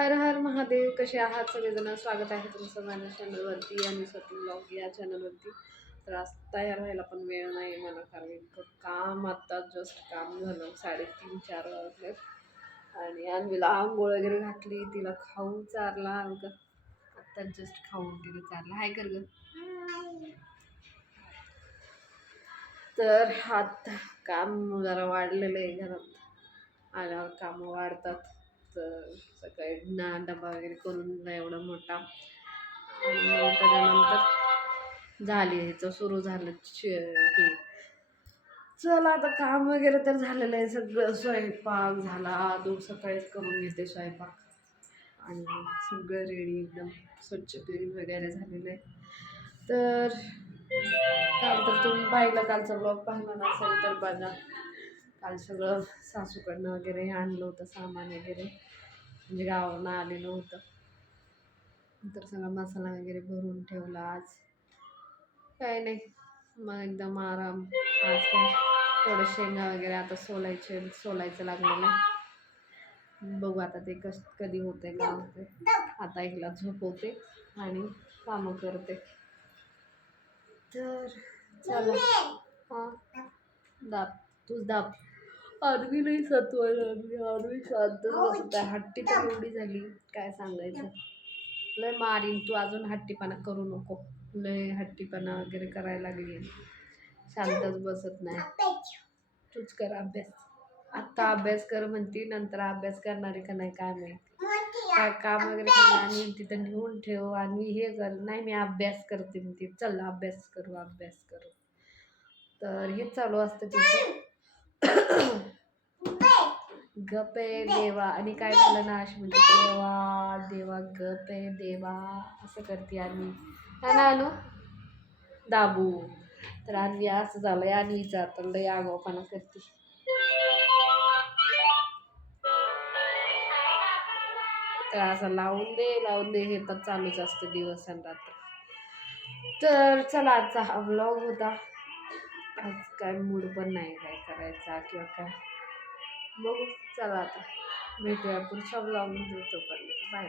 हर हर महादेव कसे आहात सगळेजण? स्वागत आहे तुमचं माझ्या चॅनलवरती आणि स्वतः ब्लॉग या चॅनलवरती तर आज तयार व्हायला पण वेळ नाही मला कारण इतकं काम आत्ता जस्ट काम झालं साडेतीन चार वाजले आणि अन्वीला आंघोळ वगैरे घातली तिला खाऊ चारला. अगं आत्ता जस्ट खाऊन वगैरे चारला. हाय कर ग. तर आता काम जरा वाढलेलं आहे घरात. आल्यावर कामं वाढतात. तर सकाळी ना डबा वगैरे करून एवढा मोठा. आणि त्याच्यानंतर झाली ह्याचं सुरू झालं हे. चला आता काम वगैरे तर झालेलं आहे. सगळं स्वयंपाक झाला. दूध सकाळीच करून घेते स्वयंपाक. आणि सगळं रेडी एकदम. स्वच्छ क्लीन वगैरे झालेलं आहे. तर काल तर तुम्ही पाहिलं कालचा ब्लॉग पाहिला नसेल तर बघा. काल सगळं सासूकडनं वगैरे आणलं होतं सामान वगैरे. म्हणजे गावावरनं आलेलं होतं. नंतर सगळा मसाला वगैरे भरून ठेवला आज. काय नाही. मग एकदम आराम. आज काय? थोडं शेंगा वगैरे आता सोलायचे सोलायचं लागलेलं आहे. बघू आता ते कस कधी होते का होते आता हिला झोपवते आणि कामं करते. तर चला. हां. दाब. तूच दाब. आरवी नाही सत्वायला लागली आरवी शांतच बसत आहे हट्टी तर एवढी झाली. काय सांगायचं? लय मारीन तू. अजून हट्टीपणा करू नको. लय हट्टीपणा वगैरे करायला लागली. शांतच बसत नाही. तूच कर अभ्यास. आत्ता अभ्यास कर म्हणती. नंतर अभ्यास करणारी का नाही काय माहिती. काय काम वगैरे केलं आणि तिथं नेऊन ठेव. आणि हे कर. नाही मी अभ्यास करते म्हणते. चल अभ्यास करू अभ्यास करू. तर हे चालू असतं तिचं. गपे देवा. आणि काय झालं ना अशी म्हणजे देवा देवा गपे देवा. असं करते आणि हा ना अनु दाबू. तर अन्वी असं झालंय अन्वीचं आता लय आगाऊपणा करते. तर असं लावून दे लावून दे. हे तर चालूच असतं दिवस आणि रात्र. तर चला आजचा हा व्लॉग होता. आज काय मूड पण नाही काय करायचा किंवा काय? बघू चला आता. भेटूया पुढच्या ब्लॉगमध्ये तोपर्यंत. बाय